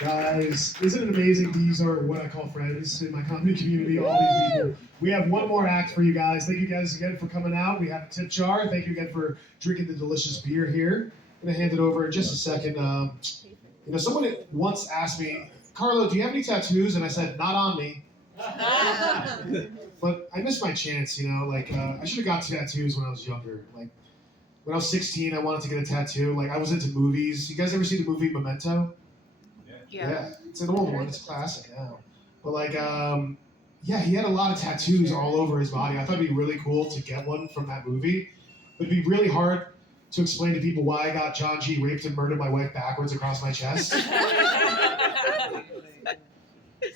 Guys, isn't it amazing? These are what I call friends in my comedy community, all these people. We have one more act for you guys. Thank you guys again for coming out. We have a tip jar. Thank you again for drinking the delicious beer here. I'm going to hand it over in just a second. Someone once asked me, Carlo, do you have any tattoos? And I said, not on me. But I missed my chance, I should have got tattoos when I was younger. Like, when I was 16, I wanted to get a tattoo. Like, I was into movies. You guys ever see the movie Memento? Yeah, it's an old one. It's a classic now. But he had a lot of tattoos all over his body. I thought it'd be really cool to get one from that movie. But it'd be really hard to explain to people why I got John G. raped and murdered my wife backwards across my chest.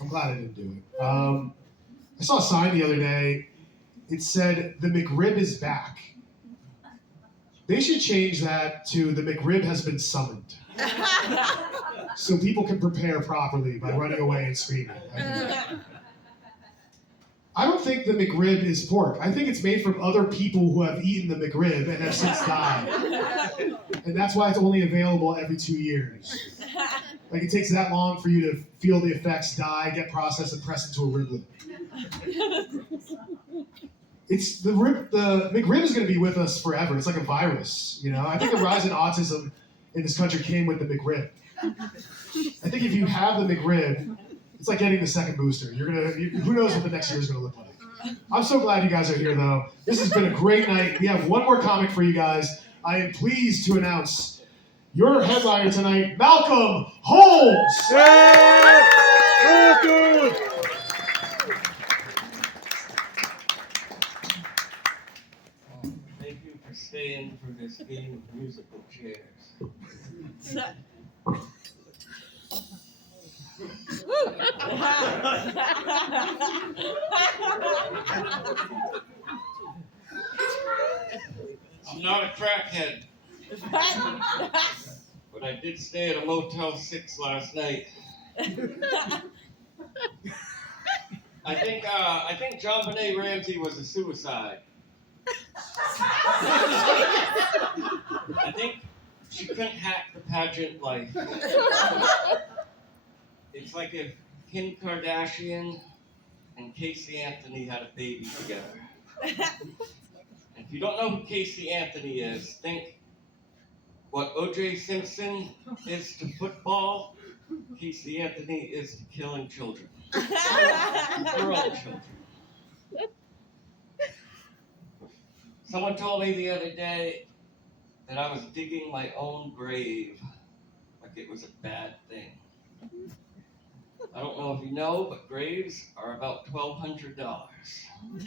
I'm glad I didn't do it. I saw a sign the other day. It said, "The McRib is back." They should change that to "The McRib has been summoned." So people can prepare properly by running away and screaming. I don't think the McRib is pork. I think it's made from other people who have eaten the McRib and have since died. And that's why it's only available every 2 years. Like, it takes that long for you to feel the effects, die, get processed, and pressed into a riblet. The McRib is going to be with us forever. It's like a virus, I think the rise in autism in this country came with the McRib. I think if you have the McRib, it's like getting the second booster. Who knows what the next year is going to look like. I'm so glad you guys are here, though. This has been a great night. We have one more comic for you guys. I am pleased to announce your headliner tonight, Malcolm Holmes. Yeah! Malcolm! Thank you for staying for this game of musical chairs. I'm not a crackhead, but I did stay at a Motel 6 last night. I think John Benet Ramsey was a suicide. I think she couldn't hack the pageant life. It's like if Kim Kardashian and Casey Anthony had a baby together. And if you don't know who Casey Anthony is, think what O.J. Simpson is to football, Casey Anthony is to killing children. Her own children. Someone told me the other day that I was digging my own grave like it was a bad thing. I don't know if you know, but graves are about $1,200.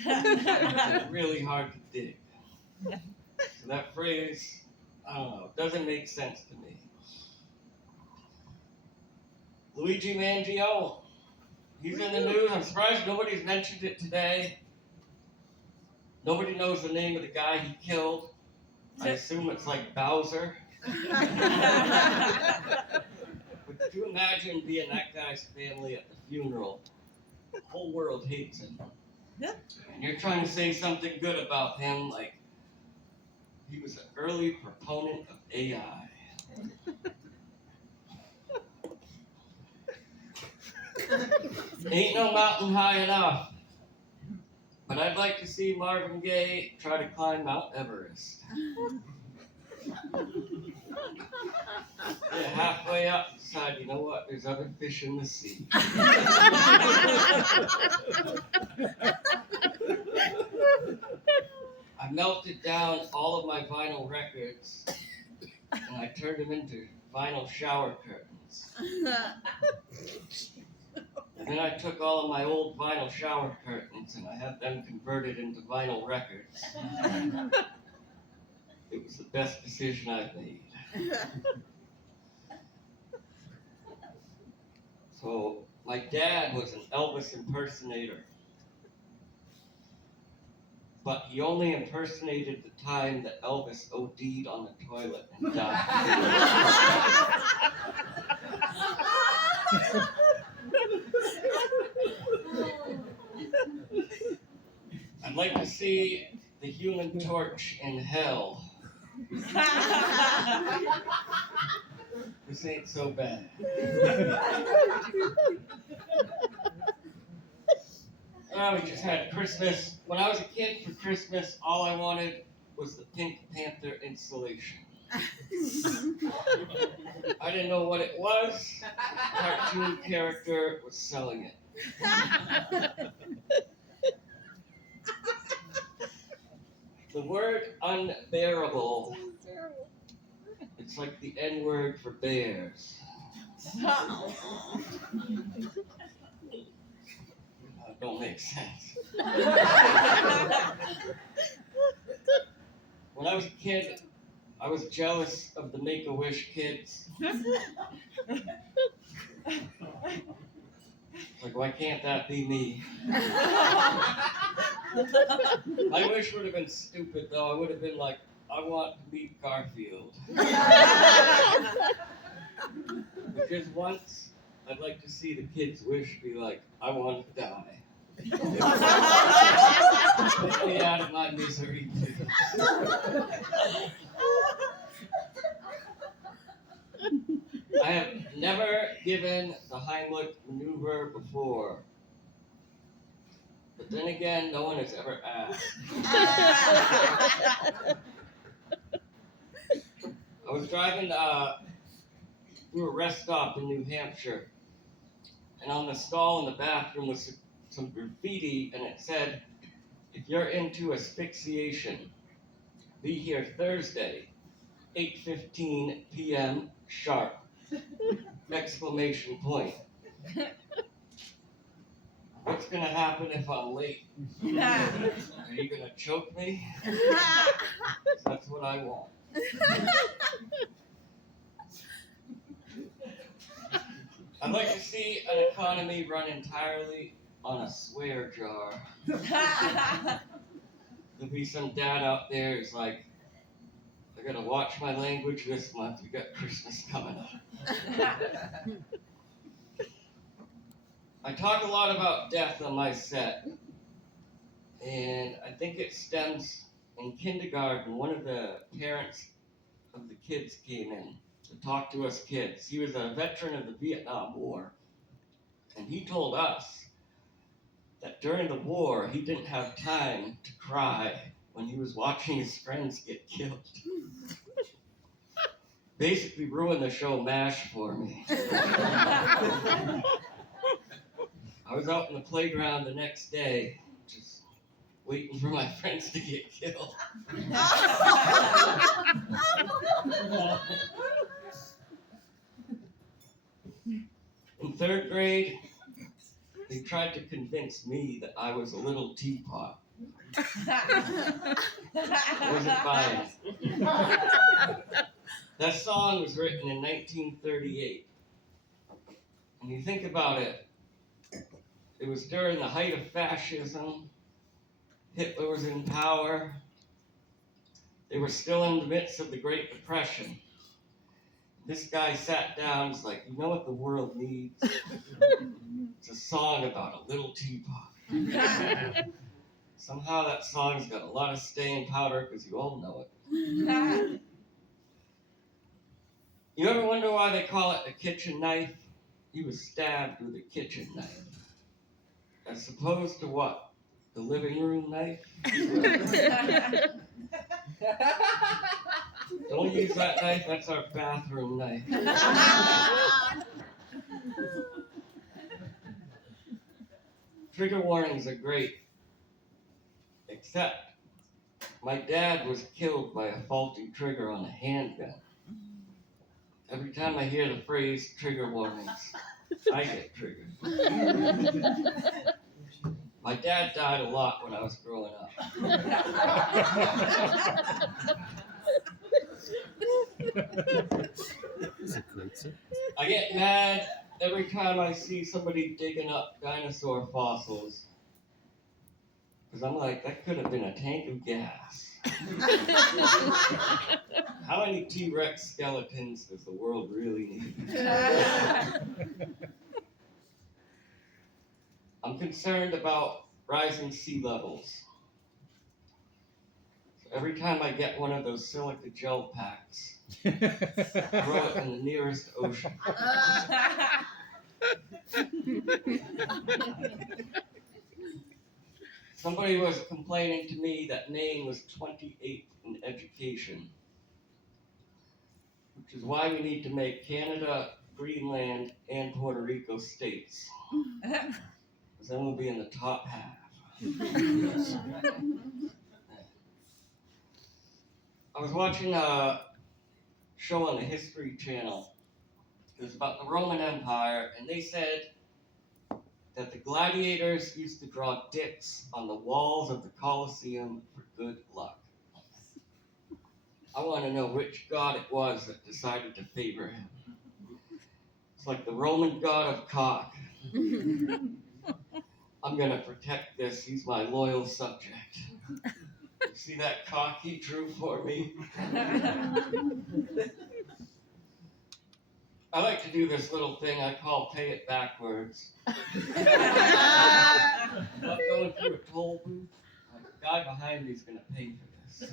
They're really hard to dig. So that phrase, I don't know, doesn't make sense to me. Luigi Mangione, he's in the news. I'm surprised nobody's mentioned it today. Nobody knows the name of the guy he killed. I assume it's like Bowser. But could you imagine being that guy's family at the funeral? The whole world hates him. And you're trying to say something good about him, like he was an early proponent of AI. Ain't no mountain high enough. But I'd like to see Marvin Gaye try to climb Mount Everest. Yeah, halfway up, decide, you know what, there's other fish in the sea. I melted down all of my vinyl records and I turned them into vinyl shower curtains. And then I took all of my old vinyl shower curtains and I had them converted into vinyl records. It was the best decision I've made. So, my dad was an Elvis impersonator. But he only impersonated the time that Elvis OD'd on the toilet and died. I'd like to see the Human Torch in hell. This ain't so bad. We just had Christmas. When I was a kid for Christmas, all I wanted was the Pink Panther installation. I didn't know what it was. Cartoon character was selling it. The word unbearable, it's like the N-word for bears. Don't make sense. When I was a kid, I was jealous of the Make-A-Wish kids. Like, why can't that be me? My wish would have been stupid, though. I would have been like, I want to meet Garfield. Because once, I'd like to see the kid's wish be like, I want to die. Get me out of my misery, please. I have never given the Heimlich maneuver before. But then again, no one has ever asked. I was driving through a rest stop in New Hampshire, and on the stall in the bathroom was some graffiti, and it said, if you're into asphyxiation, be here Thursday, 8:15 p.m. sharp. Exclamation point. What's gonna happen if I'm late? Are you gonna choke me? That's what I want. I'd like to see an economy run entirely on a swear jar. There'll be some dad out there who's like, I gotta watch my language this month. We got Christmas coming up. I talk a lot about death on my set, and I think it stems in kindergarten. One of the parents of the kids came in to talk to us kids. He was a veteran of the Vietnam War, and he told us that during the war, he didn't have time to cry when he was watching his friends get killed. Basically ruined the show MASH for me. I was out in the playground the next day, just waiting for my friends to get killed. In third grade, they tried to convince me that I was a little teapot. I wasn't buying it. That song was written in 1938. And you think about it, it was during the height of fascism. Hitler was in power. They were still in the midst of the Great Depression. This guy sat down and was like, you know what the world needs? It's a song about a little teapot. Somehow that song's got a lot of staying power because you all know it. You ever wonder why they call it a kitchen knife? He was stabbed with a kitchen knife. As opposed to what? The living room knife? Don't use that knife, that's our bathroom knife. Trigger warnings are great. Except, my dad was killed by a faulty trigger on a handgun. Every time I hear the phrase trigger warnings, I get triggered. My dad died a lot when I was growing up. I get mad every time I see somebody digging up dinosaur fossils. Because I'm like, that could have been a tank of gas. How many T-Rex skeletons does the world really need? I'm concerned about rising sea levels. Every time I get one of those silica gel packs, throw it in the nearest ocean. Somebody was complaining to me that Maine was 28th in education, which is why we need to make Canada, Greenland, and Puerto Rico states. Because then we'll be in the top half. I was watching a show on the History Channel. It was about the Roman Empire, and they said that the gladiators used to draw dicks on the walls of the Colosseum for good luck. I want to know which god it was that decided to favor him. It's like the Roman god of cock. I'm going to protect this. He's my loyal subject. You see that cock he drew for me? I like to do this little thing I call pay it backwards. Not going through a toll booth. The guy behind me is going to pay for this.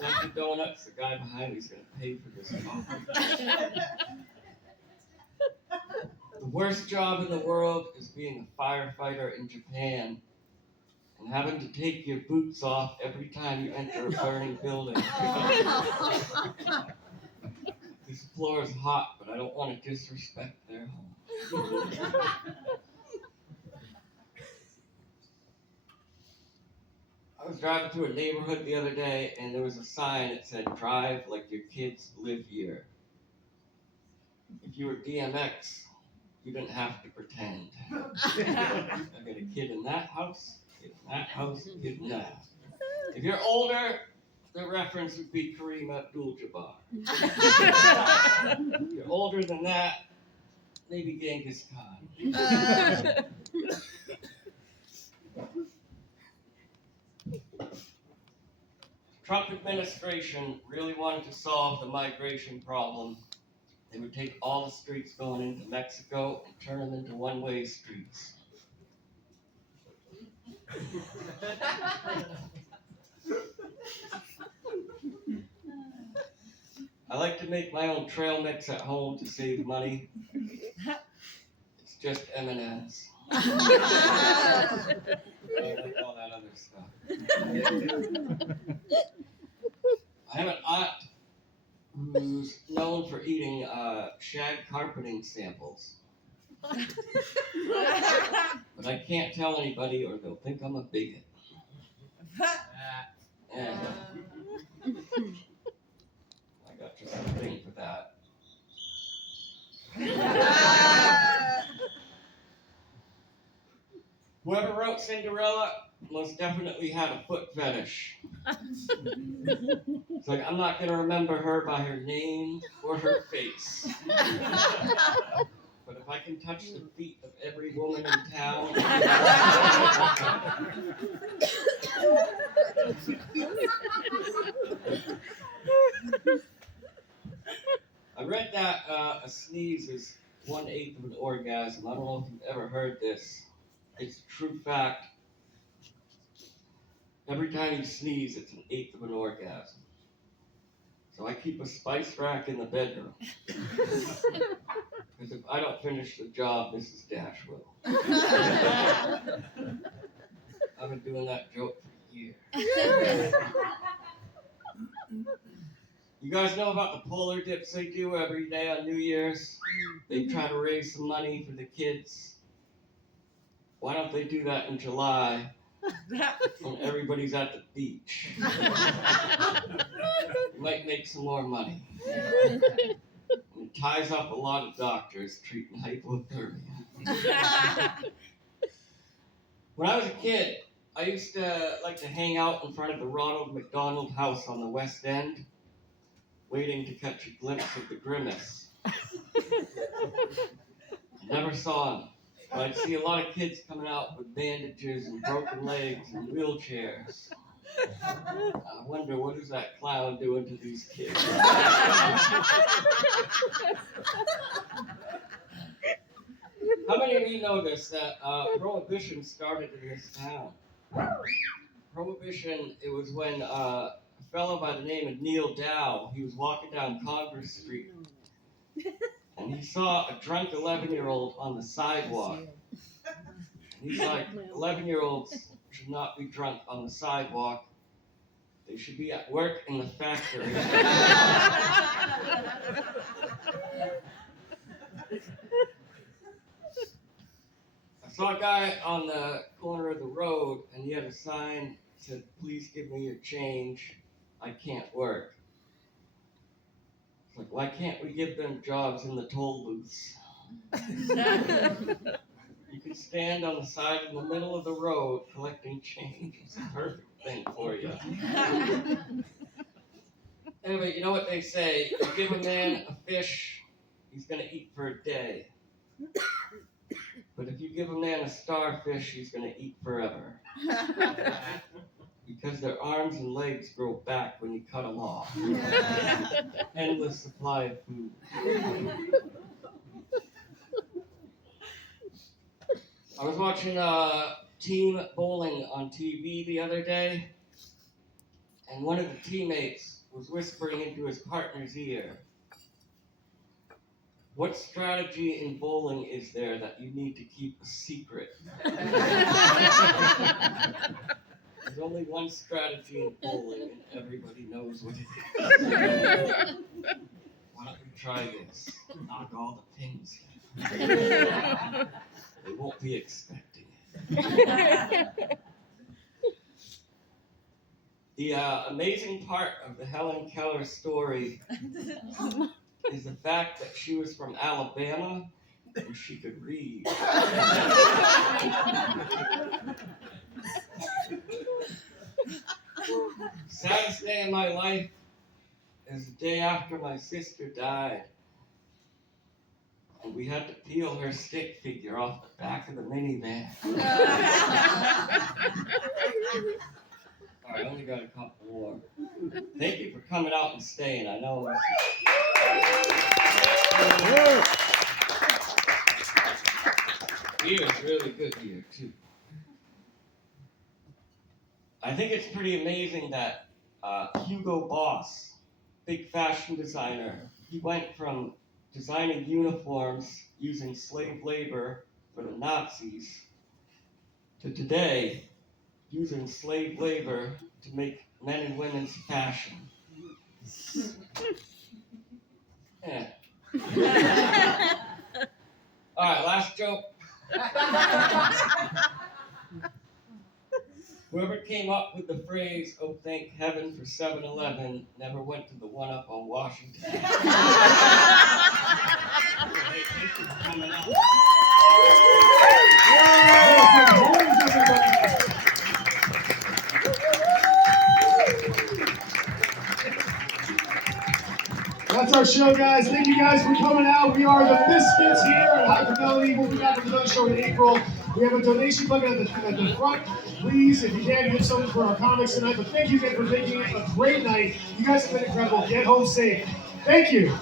Dunkin' Donuts, the guy behind me is going to pay for this coffee. The worst job in the world is being a firefighter in Japan and having to take your boots off every time you enter a burning building. This floor is hot, but I don't want to disrespect their home. I was driving through a neighborhood the other day, and there was a sign that said, "Drive like your kids live here." If you were DMX, you didn't have to pretend. I got a kid in that house, kid in that house, kid in that house. If you're older, the reference would be Kareem Abdul-Jabbar. If you're older than that, maybe Genghis Khan. Trump administration really wanted to solve the migration problem. They would take all the streets going into Mexico and turn them into one-way streets. I like to make my own trail mix at home to save money. It's just M&Ms. I don't like all that other stuff. I have an aunt who's known for eating shag carpeting samples. But I can't tell anybody or they'll think I'm a bigot. Yeah. I got just a thing for that. Whoever wrote Cinderella most definitely had a foot fetish. It's like, I'm not going to remember her by her name or her face. But if I can touch the feet of every woman in town, I read that a sneeze is 1/8 of an orgasm. I don't know if you've ever heard this. It's a true fact. Every time you sneeze, it's 1/8 of an orgasm. So I keep a spice rack in the bedroom. Because if I don't finish the job, Mrs. Dash will. I've been doing that joke for years. You guys know about the polar dips they do every day on New Year's? They try to raise some money for the kids. Why don't they do that in July when everybody's at the beach? You might make some more money. It ties up a lot of doctors treating hypothermia. When I was a kid, I used to like to hang out in front of the Ronald McDonald House on the West End, waiting to catch a glimpse of the grimace. I never saw him, but I'd see a lot of kids coming out with bandages and broken legs and wheelchairs. I wonder, what is that clown doing to these kids? How many of you know this, that Prohibition started in this town? Prohibition, it was when a fellow by the name of Neil Dow, he was walking down Congress Street, and he saw a drunk 11-year-old on the sidewalk. And he's like, 11-year-olds should not be drunk on the sidewalk. They should be at work in the factory. I saw a guy on the corner of the road, and he had a sign that said, "Please give me your change. I can't work." It's like, why can't we give them jobs in the toll booths? You can stand on the side in the middle of the road collecting change. It's a perfect thing for you. Anyway, you know what they say? You give a man a fish, he's going to eat for a day. But if you give a man a starfish, he's going to eat forever. Because their arms and legs grow back when you cut them off. Endless supply of food. I was watching team bowling on TV the other day, and one of the teammates was whispering into his partner's ear, "What strategy in bowling is there that you need to keep a secret?" There's only one strategy in bowling, and everybody knows what it is. Why don't we try this? Knock all the pins in. They won't be expecting it. The amazing part of the Helen Keller story is the fact that she was from Alabama and she could read. Saddest day of my life is the day after my sister died. And we had to peel her stick figure off the back of the minivan. All right, I only got a couple more. Thank you for coming out and staying. I know. Beer is really good here, too. I think it's pretty amazing that Hugo Boss, big fashion designer, he went from designing uniforms using slave labor for the Nazis to today using slave labor to make men and women's fashion. Yeah. All right, last joke. Whoever came up with the phrase, "Oh, thank heaven for 7-Eleven," never went to the one-up on Washington. Hey, thank you for coming out. That's our show, guys. Thank you guys for coming out. We are the Misfits here at High Fidelty. We'll be back with another show in April. We have a donation bucket at the front. Please, if you can, give something for our comics tonight. But thank you again for making it a great night. You guys have been incredible. Get home safe. Thank you.